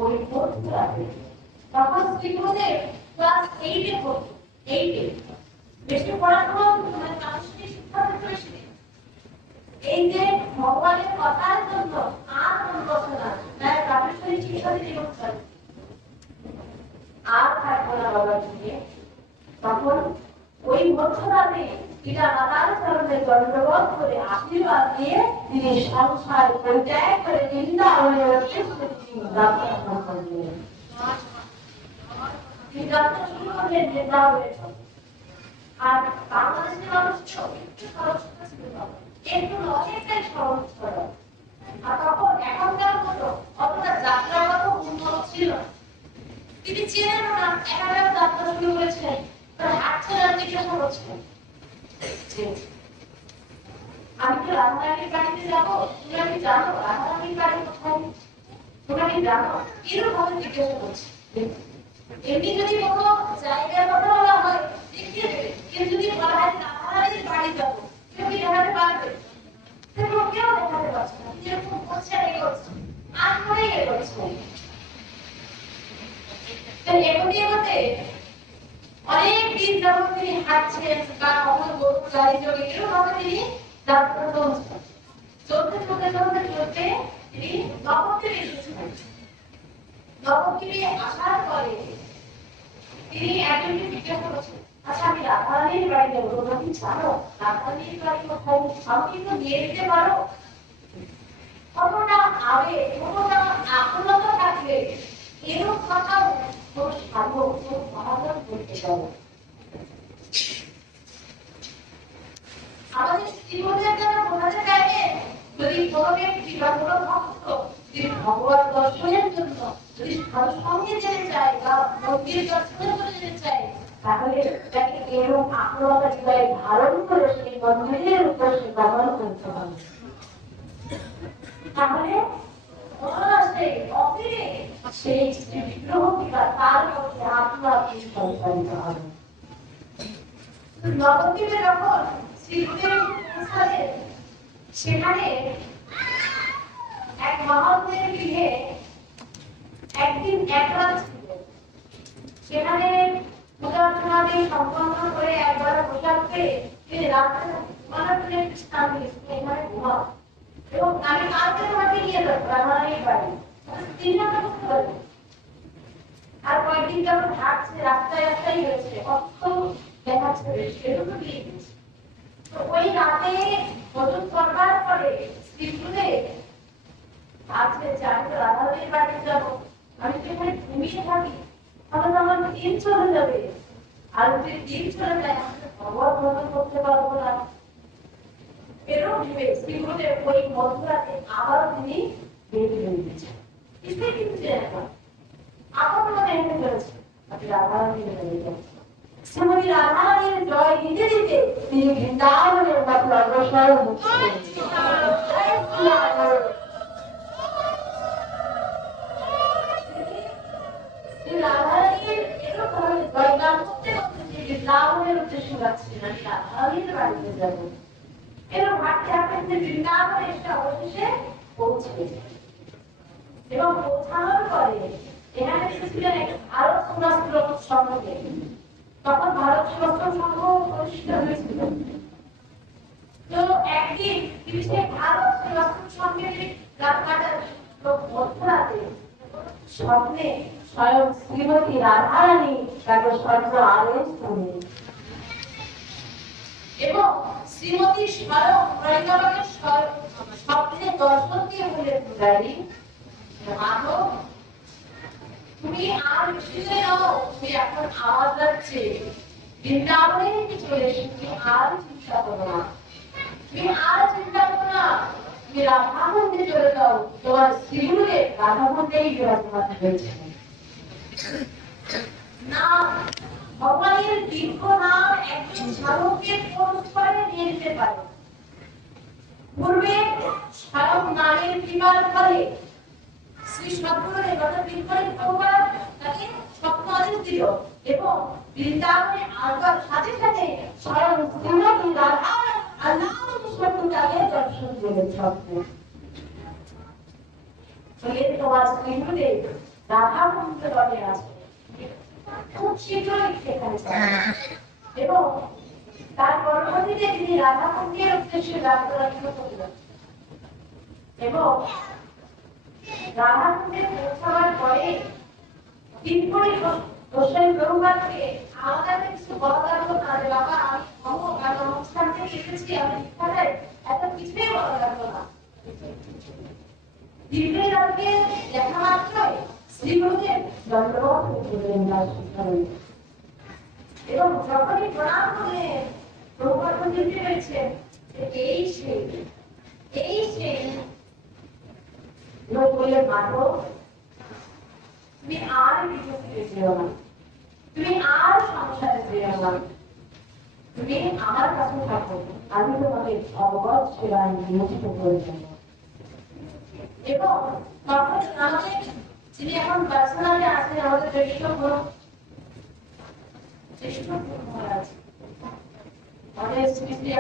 ওই পড়তে লাগে। তখন শ্রীগুরুদেব ক্লাস 8-এ পড়তো, 8-এ বেশি পড়াশোনা মানে আনুষ্ঠানিক শিক্ষা করেছিলেন। এই যে ভগবানের কথার জন্য আর মন বসে না, তাই প্রাথমিক শিক্ষা দিতে হচ্ছে আর থাকবো না বাবা দিয়ে। তখন ওই মধ্যরাতে পিতা মাতার চরণে দণ্ডবোধ করে আশীর্বাদ দিয়ে তিনি সংসার পরিত্যাগ করে বৃন্দাবনের উদ্দেশ্যে তিনি যাত্রা শুরু করলেন। তিনি যাত্রা শুরু করলেন বৃন্দাবনের। আর বাংলাদেশের মানুষ একটু সহজ ছিল, একটু অনেকটাই সহজ ছিল। আর তখন এখনকার মতো অতটা যাত্রাগত উন্নত ছিল না। তিনি চেনেন না, একা যাত্রা শুরু করেছিলেন, তার হাঁটছে না, জিজ্ঞাসা করছেন আমি কি রাধারানীর বাড়িতে যাবো, তোমরা কি জানো রাধারানীর বাড়ি কোথায়, তোমরা কি জানো, এরকম ভাবে জিজ্ঞাসা করছে। এমনি যদি কোনো জায়গার কথা বলা হয় দেখিয়ে দেবে, কিন্তু যদি বলা হয় রাধারানীর বাড়ি যাবো, কেউ কি দেখাতে পারবে? কেউ দেখাতে পারছে না। যেরকম করছে এগোচ্ছে, আর করে এগোচ্ছে। এগোতে এগোতে অনেক দিন যখন তিনি হাঁটছেন বা কখনো গরু গাড়ি যোগে এরকম ভাবে তিনি যাত্রা চলছেন। চলতে চলতে চলতে চলতে তিনি নবদ্বীপে এসেছিলেন। নবদ্বীপে আসার পরে তিনি একজনকে জিজ্ঞাসা করছেন, আচ্ছা আমি রাধারানীর বাড়ি যাবো, তোমরা কি জানো রাধারানীর বাড়ি কোথায়, আমাকে একটু নিয়ে যেতে পারো? কতটা আবেগ, কতটা আকুলতা থাকলে এরকম কথা কোনো সাধক, কোনো মহাজন বলতে পারে। আমাদের জীবনের জন্য বোঝাতে চাইলে যদি কোনো ব্যক্তি বা কোনো ভক্ত যদি ভগবত দর্শনের জন্য যদি সাধু সঙ্গে যেতে চায় বা মন্দির দর্শনের জন্য যেতে চায়, তাহলে তাকে এরকম আকুলতা হৃদয়ে ধারণ করে সেই মন্দিরের উদ্দেশ্যে গমন করতে হবে। তাহলে সেই বিগ্রহটিকা তার মধ্যে আত্মা সঞ্চালিত হবে। নবদ্বীপে যখন শ্রীগুরুদেব পৌঁছালেন, সেখানে এক মহাত্মের গৃহে একদিন একরাত ছিলেন। সেখানে পূজা অর্চনা দিয়ে সম্পন্ন করে একবার পোশাক পেয়ে তিনি রাত্রে ঘুমানোর স্থান দিয়েছেন, এখানে ঘুমাও এবং আমি কালকে তোমাকে নিয়ে যাবো রাধারানীর বাড়ি। তিন ঘন্টা বুঝতে পারবে। আর কয়েকদিন যখন হাঁটছে রাস্তায় রাস্তায় হয়েছে, অত দেখাচ্ছে সেগুলো দিয়ে দিয়েছে। তো ওই রাতে ভোজন করবার পরে শ্রীগুরুদেব আজকে আমি তো রাধারানীর বাড়ি যাবো, আমি তো এখানে ঘুমিয়ে থাকি, তাহলে তো আমার দিন চলে যাবে। আর যদি দিন চলে যায় ভগবত ভজন করতে পারবো না। এরকম ভেবে শ্রীগুরুদেব ওই মধ্যরাতে আবারও তিনি বেরিয়ে বেরিয়েছেন। কিছুই কিন্তু চেনে না, আপন মনে এসে ফেলেছে রাধারানীর বাড়ি যাবো। শ্রীমতী রাধারানীর জয় দিতে দিতে তিনি বৃন্দাবনের পথে অগ্রসর হচ্ছেন। রাধারানীর এরকম জয়গান করতে করতে যে বৃন্দাবনের উদ্দেশ্যে যাচ্ছেন, আমি রাধারানীর বাড়িতে যাবো। এরকম হাঁটতে হাঁটতে বৃন্দাবনে এসে অবশেষে পৌঁছে এবং পৌঁছানোর পরে এখানে এসেছিলেন এক ভারত সমাস্ত্র সংঘে। তখন ভারত সমাস্ত্র সংঘ প্রতিষ্ঠিত হয়েছিল। তো একদিন তিনি সেই ভারত সমাস্ত্র সংঘের রাস্তাটা মধ্যরাতে স্বপ্নে স্বয়ং শ্রীমতী রাধারানী তাকে স্বর্ণ আদেশ করলেন এবং শ্রীমতী স্বয়ং হরিবাবাকে স্বপ্নে দর্শন দিয়ে বললেন, পূজারী মাধব তুমি আর ফিরে নাও, তুমি এখন আওয়াজ যাচ্ছে বৃন্দাবনে চলে এসে তুমি আর চিন্তা করো না, তুমি আর চিন্তা করো না, তুমি রাধাকুণ্ডে চলে যাও, তোমার শ্রীগুরুদেব রাধাকুণ্ডেই বিরাজমান হয়েছে। না ভগবানের দীর্ঘ নাম একজন সাধককে পরস্পরে নিয়ে যেতে পারে। পূর্বে স্বয়ং নামের কৃপার ফলে শ্রী সদ্গুরুদেব অর্থাৎ বিপরীত ভগবান তাকে স্বপ্ন আদেশ দিল এবং বৃন্দাবনে আসবার সাথে সাথে স্বয়ং শ্রীমতী রাধা আল্লাহ কৃষ্ণকে দর্শন দিলেন স্বপ্নে। তোমার শ্রীগুরুদেব রাধাকুণ্ড দলে আছে, খুব শীঘ্রই সেখানে এবং তার পরবর্তীতে তিনি রাধাকুণ্ডের উদ্দেশ্যে যাত্রা শুরু করলেন এবং রাধাকুণ্ডে পৌঁছাবার পরে গোস্বামী প্রভুপাদকে আমাদের কিছু বলা লাগলো না যে বাবা আমি অমুক আমি অনুষ্ঠান থেকে এসেছি আমি দীক্ষা চাই, এত কিছুই বলা লাগলো না। দিব্যেরাকে দেখা মাত্রই শ্রীগুরুদেব দণ্ডবত করলেন তার শিক্ষায়, এবং যখনই প্রণাম করে প্রভুপাদ বুঝতে পেরেছেন যে এই সেই লোক বলে মাধব, তুমি আর বিকশিত যেও না, তুমি আর সংসারে যেও না, তুমি আমার কাছে থাকো, আমি তোমাকে অবগত সেবায় নিয়োজিত করে দেব। এবং তখন আমাদের যিনি এখন পার্সোনালি আছেন আমাদের জ্যেষ্ঠ গুরু মহারাজ, আমাদের শ্রী শ্রী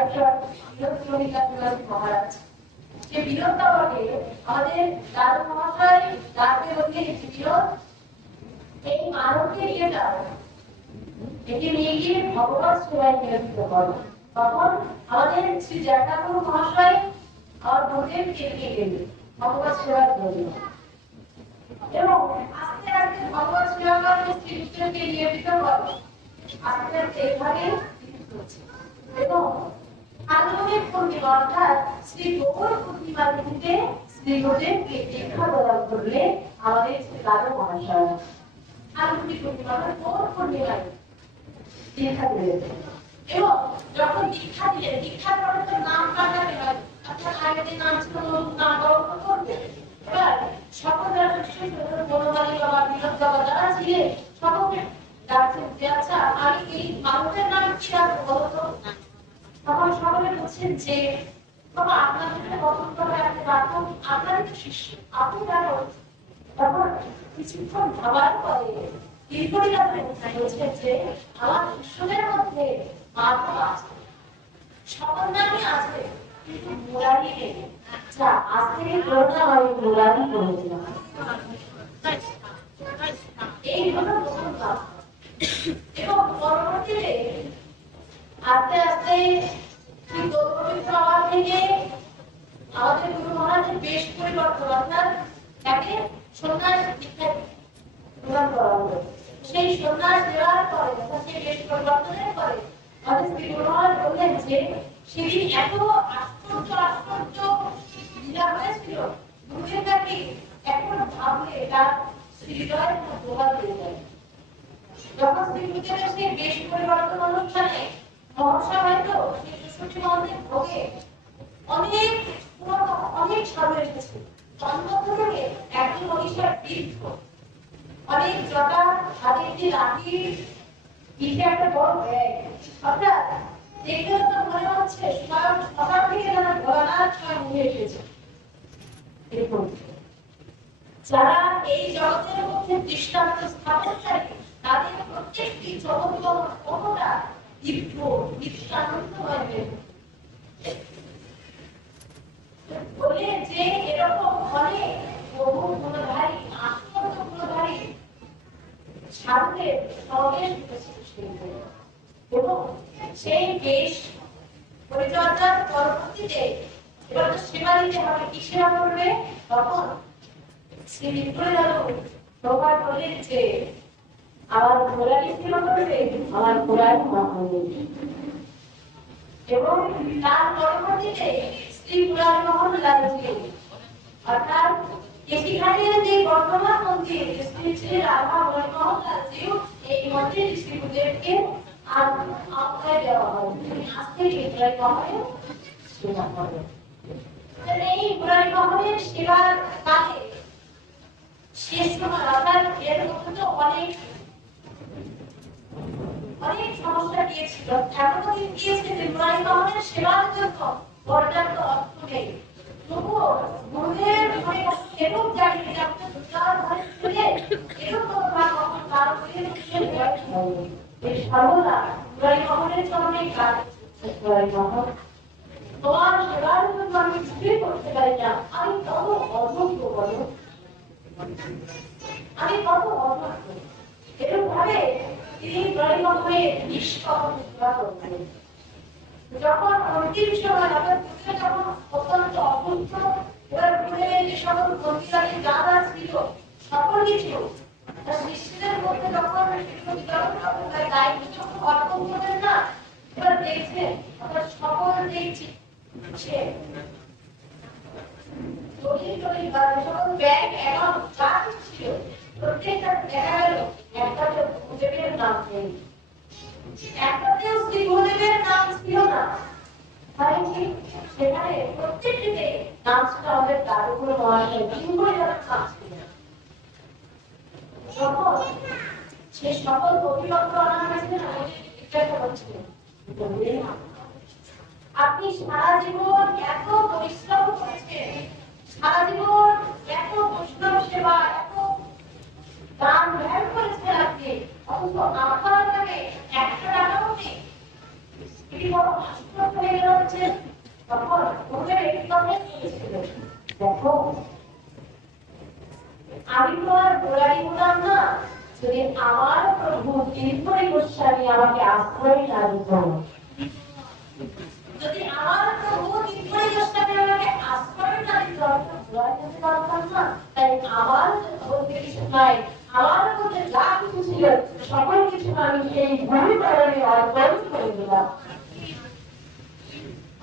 মহারাজ, যে বিনোদ বাবাকে আমাদের দাদু মহাশয় ডাকতে বললেন, বিনোদ এই মানবকে নিয়ে যাও, একে নিয়ে গিয়ে ভগবত সেবায় নিয়োজিত করো। তখন আমাদের শ্রী জ্যাঠাগুরু মহাশয় আর গুরুদেবকে নিয়ে গেলেন ভগবত সেবার জন্য, এবং আস্তে আস্তে ভগবত সেবা করতে শ্রীকৃষ্ণকে নিয়োজিত করো। আস্তে আস্তে এইভাবে এবং ফাল্গুনের পূর্ণিমা অর্থাৎ শ্রী গৌর পূর্ণিমা তিথিতে শ্রী গুরুদেবকে দীক্ষা প্রদান করলে আমাদের শ্রী দাদু মহাশয়। ফাল্গুনী পূর্ণিমা গৌর পূর্ণিমায় দীক্ষা দিলেন, এবং যখন দীক্ষা দিলেন দীক্ষার পরে তো নাম পাল্টাতে হয়, অর্থাৎ আগের নাম ছিল নামকরণ করবে। এবার সকল বনমালী বাবা বিনোদ বাবা যারা ছিলেন সকলকে ডাকছেন যে আচ্ছা আমি এই মানুষের নাম কি রাখবো বলতো। তখন সকলে বলছেন যে বাবা আপনার যেটা পছন্দ হয় আপনি রাখুন, আপনারই তো শিষ্য আপনি রাখুন। তখন কিছুক্ষণ ভাবার পরে বলছেন যে আমার শিষ্যদের মধ্যে মাধব আছে, সকল নামই আছে, কিন্তু মুরারি নেই। আচ্ছা আজ থেকে করোনা আমি মুরারি করেছিলাম, এই হলো প্রথম কাজ। এবং পরবর্তীতে আস্তে আস্তে থেকে আমাদের গুরু মহারাজের বেশ পরিবর্তন, অর্থাৎ তাকে সন্ন্যাস দীক্ষা প্রদান করা হলো। সেই সন্ন্যাস দেওয়ার পরে সেই বেশ পরিবর্তনের পরে আমাদের শ্রী গুরু মহারাজ বললেন যে সেদিন এত আশ্চর্য লীলা হয়েছিল, গুরুদেব তাকে এখনো ভাবলে তার হৃদয় প্রভাব দিয়ে যায়। যখন শ্রী গুরুদেবের সেই বেশ পরিবর্তন অনুষ্ঠানে মহাশয় হয়তো সেই সুষুটি মন্দির ভোগে অনেক সাধু এসেছে, তন্মধ্য থেকে একজন মনীষীর বৃদ্ধ, অনেক জটা হাতে একটি লাঠি, পিঠে একটা বড় ব্যাগ, অর্থাৎ দেখলে তো মনে হচ্ছে সকাল থেকে যেন ভোলানাথ স্বয়ং উঠে এসেছে। যারা এই জগতের মধ্যে দৃষ্টান্ত স্থাপনকারী তাদের প্রত্যেকটি জগৎগত কোনটা দিব্য দৃষ্টান্তময় বলে যে এরকম অনেক বহু গুণধারী আশ্চর্য গুণধারী সাধুদের সমাবেশ ঘটেছিল এবং সেই বেশ পরিচর্যার পরবর্তীতে এবার তো সেবা দিতে হবে, কি সেবা করবে? তখন শ্রী প্রভাব বলেন যে আমার ঘোড়ারই সেবা করবে, আমার ঘোড়ার এবং তার পরবর্তীতে শ্রী মুরারি মোহন লালজি, অর্থাৎ কেশিঘাটের যে বর্তমান মন্দির শ্রী শ্রী রাধা মুরারি মোহন লালজিও এই মন্দির শ্রী গুরুদেবকে আত্মায় দেওয়া হয়। আজ থেকে মুরারি মোহনের সেবা করে। এই মুরারি মোহনের সেবার কালে শেষ সময় অর্থাৎ এর মধ্যে তো অনেক সমস্যা দিয়েছিল, এমনও দিন দিয়েছে যে মুরারি মোহনের সেবার জন্য পর্যাপ্ত অর্থ নেই। তবুও গুরুদেব এরূপ জানিয়ে যে আপনি দুর্গার ঘরে ছিলেন এরকম তার সর্বদা মুরারি মোহনের চরণে কাজ। মুরারি মোহন তোমার সেবার জন্য আমি কিছুই করতে পারি না, আমি কত অযোগ্য বলো, আমি কত অযোগ্য। এরকম ভাবে তিনি মুরারি মোহনের নিষ্কর্ষ সেবা করতেন। যখন অন্তিম সময় অর্থাৎ যখন অত্যন্ত অসুস্থ, এবার ঘুরে যে সকল মন্দিরাদি যারা ছিল সকল কিছু শিষ্যদের মধ্যে যখন তার দায়িত্ব যখন অর্পণ করলেন না, এবার দেখছেন সকল দেখছি সকল ব্যাংক অ্যাকাউন্ট যা কিছু ছিল প্রত্যেকটা দেখা গেল একটাতে গুরুদেবের নাম নেই, একটাতেও শ্রী গুরুদেবের নাম ছিল না। সেখানে প্রত্যেকটিতে নাম ছিল আমাদের দাদুগুলো মহাশয় কিংবদন্তির নাম ছিল। যখন সে সকল অভিভাবক আনা হয়েছিল জিজ্ঞাসা করছিলেন, আপনি সারা জীবন এত পরিশ্রম করেছেন, সারা জীবন এত বৈষ্ণব সেবা, এত দান ধ্যান করেছেন আপনি, অথচ আপনার নামে 100 টাকাও নেই, এটি বড় আশ্চর্য হয়ে গেল। হচ্ছে তখন ওদের একটি কথা বলেছিল, দেখো আমি তো আর গোলারি হলাম না, যদি আমার প্রভু তিরুপতি গোস্বামী আমাকে আশ্রয় না দিত, যদি আমার প্রভু তিরুপতি গোস্বামী আমাকে আশ্রয় না দিত, গোলারি হতে পারতাম না। তাই আমার বলতে কিছু নাই, আমার মধ্যে যা কিছু ছিল সকল কিছু আমি সেই গুরু চরণে অর্পণ করে দিলাম।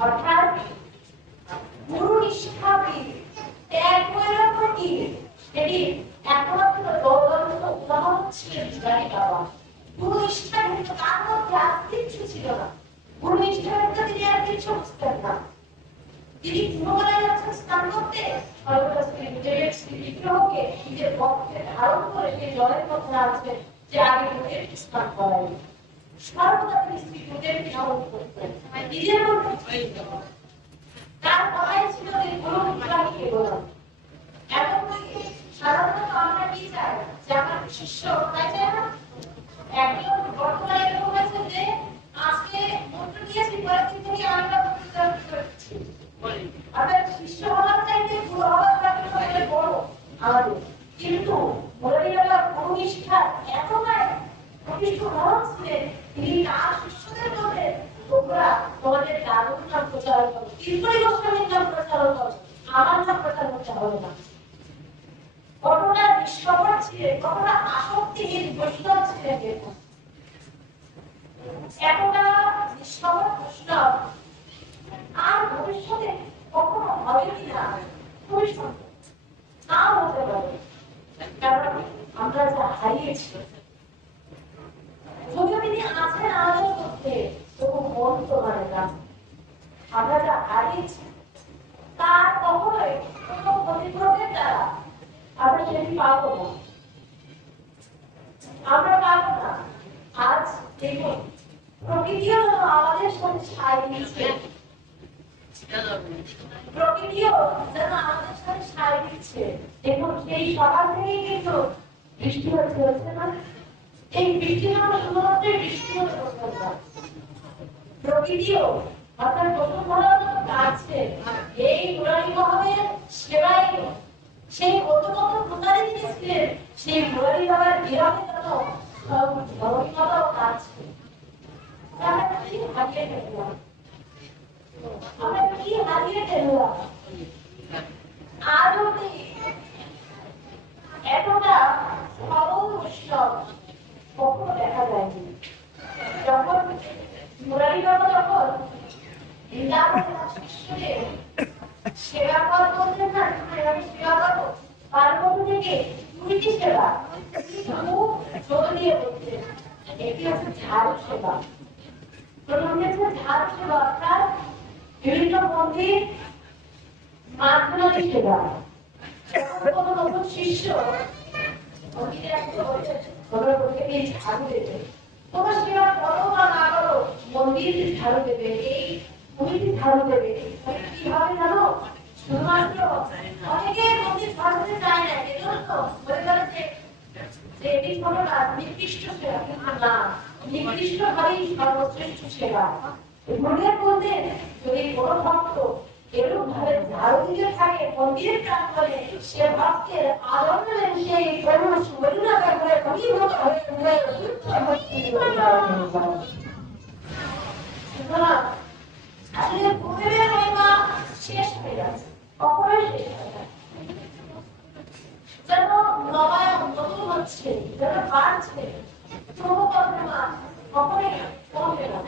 অর্থাৎ গুরু নিষ্ঠাকে ত্যাগ করার প্রতি এটি একমাত্র দৌড়ান্ত উদাহরণ ছিলেন বিদায় বাবা। গুরু নিষ্ঠা কিন্তু তার মধ্যে আর কিছু ছিল না, গুরু নিষ্ঠার মধ্যে তিনি আর কিছু বুঝতেন না। তিনি পুনরায় যাচ্ছেন স্নান করতে, সর্বদা শ্রী বিগ্রহকে নিজের পক্ষে ধারণ করে সেই জলের মধ্যে আছেন যে আগে গুরুদেব স্নান করাই, সর্বদা তিনি শ্রী গুরুদেবকে স্মরণ করতেন, নিজের মধ্যে তার কথাই ছিল যে গুরু বিগ্রহকে বলা। এমনকি সাধারণত আমরা কি চাই যে আমার শিষ্য তাই চাই না, একদম বর্তমানে এরকম হয়েছে যে আজকে মন্ত্র দিয়েছি পরের দিন থেকে আমরা করছি, অর্থাৎ শিষ্য হওয়ার চাইতে গুরু হওয়ার ব্যাপারটা বড় আমাদের। কিন্তু মুরারিবাবা গুরু নিষ্ঠার এতটাই প্রতিষ্ঠ উদাহরণ ছিলেন, তিনি তার শিষ্যদের মধ্যে তোমরা তোমাদের দাদুর নাম প্রচার করো, তিরুপতি গোস্বামীর নাম প্রচার করো, আমার নাম প্রচার করতে হবে না। কতটা নিষ্কপট ছিলেন, কতটা আসক্তিহীন বৈষ্ণব ছিলেন, দেখুন এতটা নিষ্কপট বৈষ্ণব আর ভবিষ্যতে কখনো হবে কিনা খুবই সম্ভব, নাও হতে পারে, কারণ আমরা যা হারিয়েছি, যদিও তিনি আছেন আমাদের মধ্যে, তবু মন তো মানে না, আমরা যা হারিয়েছি তার কখনোই কোনো ক্ষতিপূরণের দ্বারা আমরা সেটি পাবো না, আমরা পাবো না। আজ দেখুন প্রকৃতিও আমাদের সাথে সায় দিচ্ছে, প্রকৃতিও যেন আমাদের সাথে সায় দিচ্ছে। দেখুন সেই সকাল থেকেই কিন্তু বৃষ্টি হচ্ছে না, এই বৃষ্টি আমরা শুধুমাত্র বৃষ্টি হতে বসতে না, প্রকৃতিও অর্থাৎ বসুন্ধরা কাছে এই মুরারি মহাবের সেবায় সেই কত কত প্রকারে দিয়েছিলেন, সেই মুরারি বাবার বিরামে যেন ধর্মীয়তাও কাছে আমরা কি হারিয়ে ফেললাম, আমরা কি হারিয়ে ফেললাম। আজ অব্দি এতটা সরল বৈষ্ণব কখনো দেখা যায়নি। যখন মুরারি বাবা যখন শিষ্যদের সেবা কর বলছেন না, আমি সেবা করবো, তার মধ্যে থেকে 2টি সেবা খুব জোর দিয়ে বলছেন। একটি হচ্ছে ঝাড়ু সেবা, প্রথম হচ্ছে ঝাড়ু সেবা, অর্থাৎ বিভিন্ন মন্দির মাঝখানে সেবা। যখন কোনো নতুন শিষ্য মন্দিরে আসতে বলছেন প্রত্যেকে ঝাড়ু দেবে, কোনো সেবা করো বা না করো মন্দির ঝাড়ু দেবে, এই ভূমিটি ঝাড়ু দেবে। কি হবে জানো, শুধুমাত্র অনেকে মন্দির ঝাড়ু দিতে চায় না, এজন্য বলে গেল যে এটি কোনো নির্দিষ্ট সেবা, কিন্তু না, নির্দিষ্ট ভাবেই সর্বশ্রেষ্ঠ সেবা। গুরুদেব বলতেন যদি কোনো ভক্ত এরূপ ভাবে ঝাড়ু দিতে থাকে মন্দিরের প্রাঙ্গণে, সে ভক্তের আনন্দে সেই প্রভু সুবর্ণাকার করে ঘনীভূত হয়ে আসলে গুরুদেবের মহিমা শেষ হয়ে যাচ্ছে, কখনোই শেষ হয় না। যেন নবায়ন নতুন হচ্ছে, যারা বাড়ছে, শ্রমকর্মে মাছ কখনোই কমবে না।